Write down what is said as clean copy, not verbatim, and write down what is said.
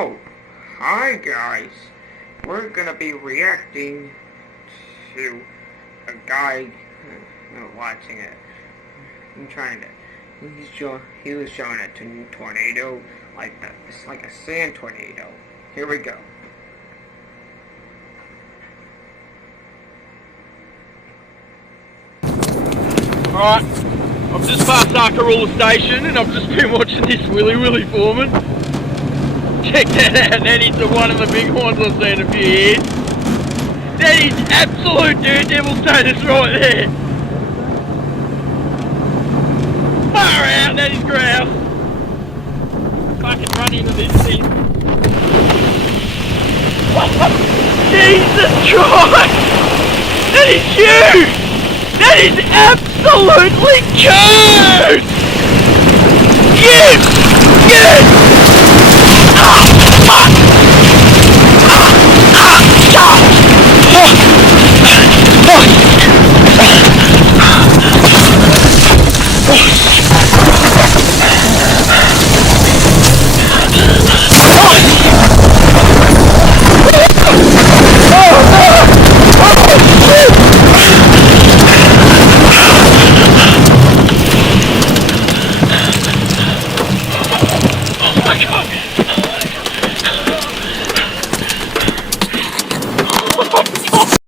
Oh, hi guys. We're gonna be reacting to a guy watching it. He was showing a tornado, it's like a sand tornado. Here we go. Alright, I've just passed Arkaroola Station and I've just been watching this Willy Foreman. Check that out, that is one of the big horns I've seen in a few years. That is absolute daredevil status right there. Far out, that is grouse. Fucking run into this thing. Jesus Christ! That is huge! That is absolutely huge! Yes! Yes! Ah!